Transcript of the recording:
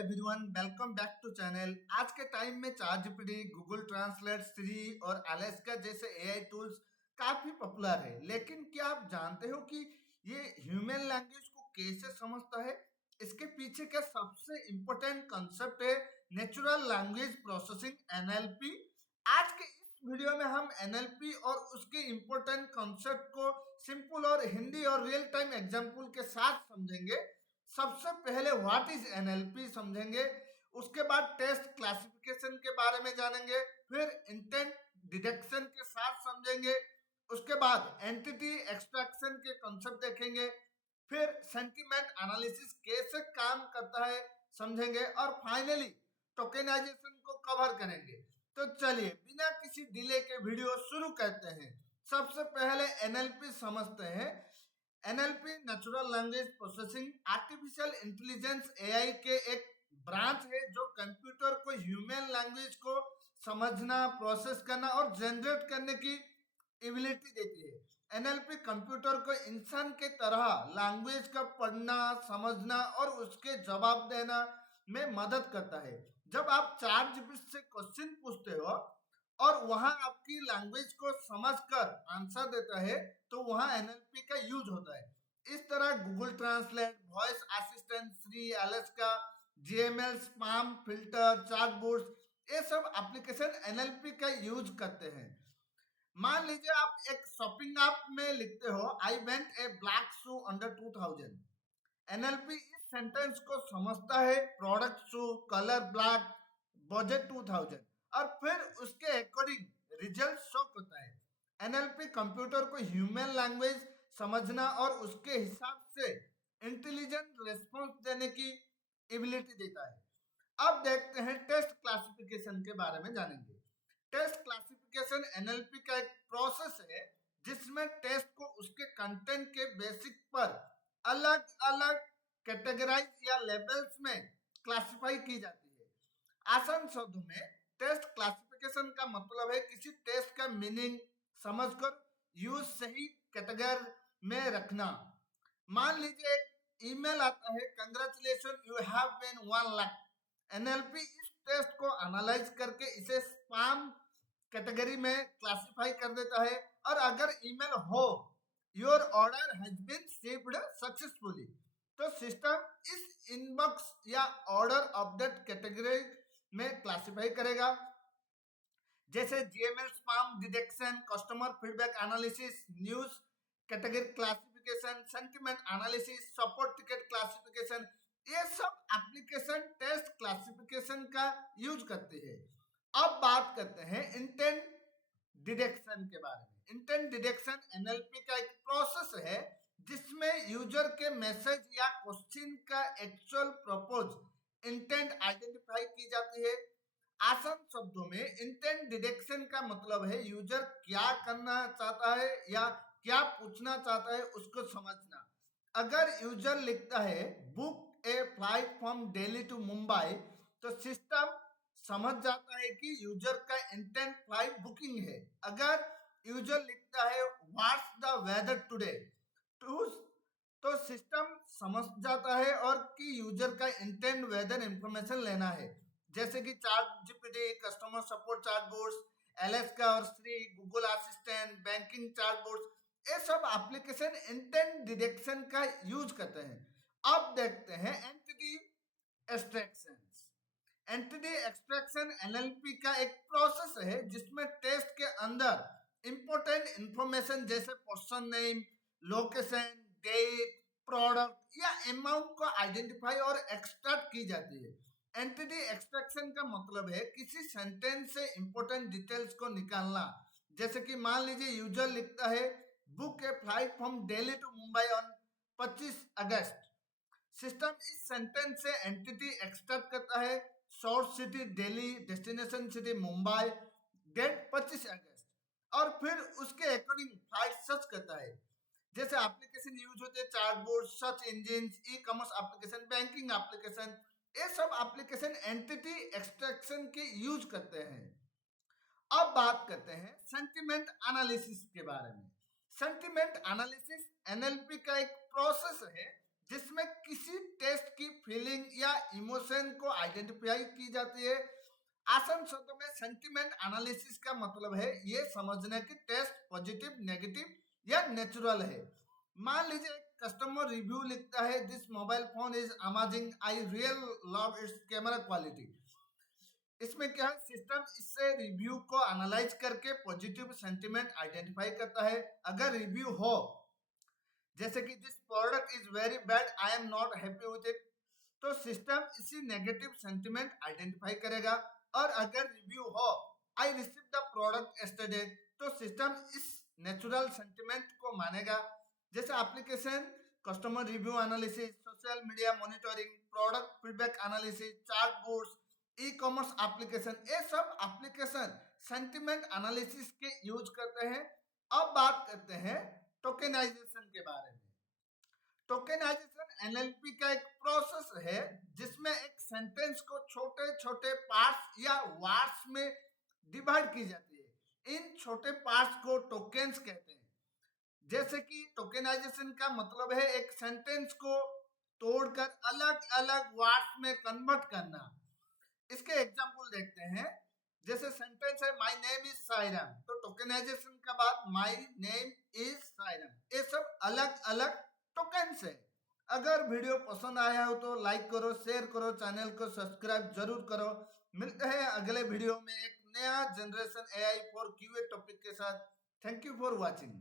Everyone, welcome back to channel. आज के time में chat GPT, Google translate, Siri और अलेक्सा जैसे एआई टूल्स काफी पॉपुलर है। लेकिन क्या आप जानते हो कि ये ह्यूमन लैंग्वेज को कैसे समझता है? इसके पीछे का सबसे इम्पोर्टेंट कंसेप्ट है नेचुरल लैंग्वेज प्रोसेसिंग, एनएलपी। आज के इस वीडियो में हम एनएलपी और उसके इम्पोर्टेंट कंसेप्ट को सिंपल और हिंदी और रियल टाइम एग्जाम्पल के साथ समझेंगे। सबसे पहले व्हाट इज एनएलपी समझेंगे, उसके बाद टेस्ट क्लासिफिकेशन के बारे में जानेंगे, फिर इंटेंट डिटेक्शन के साथ समझेंगे, उसके बाद एंटिटी एक्सट्रैक्शन के कॉन्सेप्ट देखेंगे, फिर सेंटिमेंट एनालिसिस कैसे काम करता है समझेंगे, और फाइनली टोकेनाइजेशन को कवर करेंगे। तो चलिए बिना किसी डिले के वीडियो शुरू करते हैं। सबसे पहले एनएलपी समझते हैं। NLP natural language processing artificial intelligence AI के एक ब्रांच है जो कंप्यूटर को ह्यूमन लैंग्वेज को समझना, प्रोसेस करना और जनरेट करने की एबिलिटी देती है। एनएलपी कंप्यूटर को इंसान के तरह लैंग्वेज का पढ़ना, समझना और उसके जवाब देना में मदद करता है। जब आप चैट जीपीटी से क्वेश्चन पूछते हो और वहां आपकी लैंग्वेज को समझकर आंसर देता है, तो वहां एनएलपी का यूज होता है। इस तरह गूगल ट्रांसलेट, वॉइस असिस्टेंट, सिरी, अलेक्सा, जीएमएल, स्पैम फिल्टर, चैटबॉट्स, ये सब एप्लीकेशन एनएलपी का यूज करते हैं। मान लीजिए आप एक शॉपिंग ऐप में लिखते हो, I went A black shoe under 2000। NLP इस सेंटेंस को समझता है, प्रोडक्ट शू, कलर ब्लैक, बजट 2000, और फिर उसके अकॉर्डिंग रिजल्ट शो करता है। एनएलपी कंप्यूटर को ह्यूमन लैंग्वेज समझना और उसके हिसाब से इंटेलिजेंट रिस्पॉन्स देने की एबिलिटी देता है। अब देखते हैं टेस्ट क्लासिफिकेशन के बारे में जानेंगे। टेस्ट क्लासिफिकेशन एनएलपी का एक प्रोसेस है जिसमें टेस्ट को उसके कंटेंट के बेसिक पर अलग अलग कैटेगराइज या लेवल्स में क्लासिफाई की जाती है। आसान शब्दों में टेस्ट क्लासिफिकेशन का मतलब है किसी टेस्ट का मीनिंग समझकर यूज सही कैटेगरी में रखना। मान लीजिए एक ईमेल आता है, congratulation you have been 1 lakh. NLP इस टेस्ट को एनालाइज करके इसे स्पैम कैटेगरी में क्लासिफाई कर देता है, और अगर ईमेल हो your order has been shipped successfully, तो सिस्टम इस इनबॉक्स या ऑर्डर अपडेट कैटेगरी में क्लासिफाई करेगा। जैसे Gmail spam detection, customer feedback analysis, news category classification, sentiment analysis, support ticket classification, ये सब एप्लीकेशन टेस्ट क्लासिफिकेशन का यूज करते हैं। अब बात करते हैं इंटेंट डिटेक्शन के बारे में। इंटेंट डिटेक्शन एनएलपी का एक प्रोसेस है जिसमें यूजर के मैसेज या क्वेश्चन का एक्चुअल प्रपोज इंटेंट आइडेंटिफाई की जाती है। आसान शब्दों में इंटेंट डिटेक्शन का मतलब है यूजर क्या करना चाहता है या क्या पूछना चाहता है उसको समझना। अगर यूजर लिखता है book a flight from Delhi to Mumbai, तो सिस्टम समझ जाता है कि यूजर का इंटेंट फ्लाइट बुकिंग है। अगर यूजर लिखता है व्हाट्स द वेदर टुडे, तो सिस्टम समझ जाता है और कि यूजर का इंटेंट वेदर इंफॉर्मेशन लेना है। जैसे कि chat GPT, customer support chatbots, Alexa और Siri, Google assistant, banking chatbots, ये सब एप्लीकेशन इंटेंट डिटेक्शन का यूज करते हैं। अब देखते हैं entity extraction. Entity extraction NLP का एक प्रोसेस है जिसमें टेस्ट के अंदर इंपॉर्टेंट इंफॉर्मेशन जैसे person name, location, date, product या अमाउंट को आइडेंटिफाई और एक्सट्रैक्ट की जाती है। एंटिटी एक्सट्रैक्शन का मतलब है किसी सेंटेंस से इंपॉर्टेंट डिटेल्स को निकालना। जैसे कि मान लीजिए यूजर लिखता है book a flight from Delhi to Mumbai on 25 August. सिस्टम इस सेंटेंस से एंटिटी एक्सट्रैक्ट करता है, source city Delhi, destination city Mumbai, date 25 August, और फिर उसके अकॉर्डिंग फ्लाइट सर्च करता है। जैसे एप्लीकेशन यूज होते हैं chatbot, search engine, e commerce application, banking application, ये सब एप्लीकेशन एंटिटी एक्सट्रैक्शन के यूज करते हैं। अब बात करते हैं सेंटिमेंट एनालिसिस के बारे में। सेंटिमेंट एनालिसिस एनएलपी का एक प्रोसेस है जिसमें किसी टेस्ट की फीलिंग या इमोशन को आइडेंटिफाई की जाती है। आसान शब्दों में सेंटिमेंट एनालिसिस का मतलब है ये समझने की टेस्ट पॉजिटिव, नेगेटिव या नेचुरल है। मान लीजिए कस्टमर रिव्यू लिखता है, this mobile phone is amazing, I real love it's camera quality. इसमें क्या है, सिस्टम इससे रिव्यू को एनालाइज करके पॉजिटिव सेंटिमेंट आइडेंटिफाई करता है। अगर रिव्यू हो जैसे कि this product is very bad, I am not happy with it, तो सिस्टम इसी नेगेटिव सेंटिमेंट आइडेंटिफाई करेगा। और अगर रिव्यू हो I receive the product yesterday, तो सिस्टम इस नेचुरल सेंटिमेंट को मानेगा। जैसे application customer review analysis, social media monitoring, product feedback analysis, chart boards, e commerce application, ये सब एप्लीकेशन सेंटिमेंट एनालिसिस के यूज करते हैं। अब बात करते हैं टोकेनाइजेशन के बारे में। टोकेनाइजेशन एनएलपी का एक प्रोसेस है जिसमें एक सेंटेंस को छोटे छोटे पार्ट्स या वर्ड्स में डिवाइड की जाती है। इन छोटे पार्ट्स को टोकेन्स कहते हैं। जैसे कि टोकेनाइजेशन का मतलब है एक सेंटेंस को तोड़कर अलग अलग वर्ड्स में कन्वर्ट करना। इसके एग्जांपल देखते हैं। जैसे सेंटेंस है माय नेम इज सायरन, तो टोकेनाइजेशन का बाद माय नेम इज सायरन, ये सब अलग अलग टोकन्स है। अगर वीडियो पसंद आया हो तो लाइक करो, शेयर करो, चैनल को सब्सक्राइब जरूर करो। मिलते हैं अगले वीडियो में एक नया generation AI for QA topic के साथ। Thank you for watching.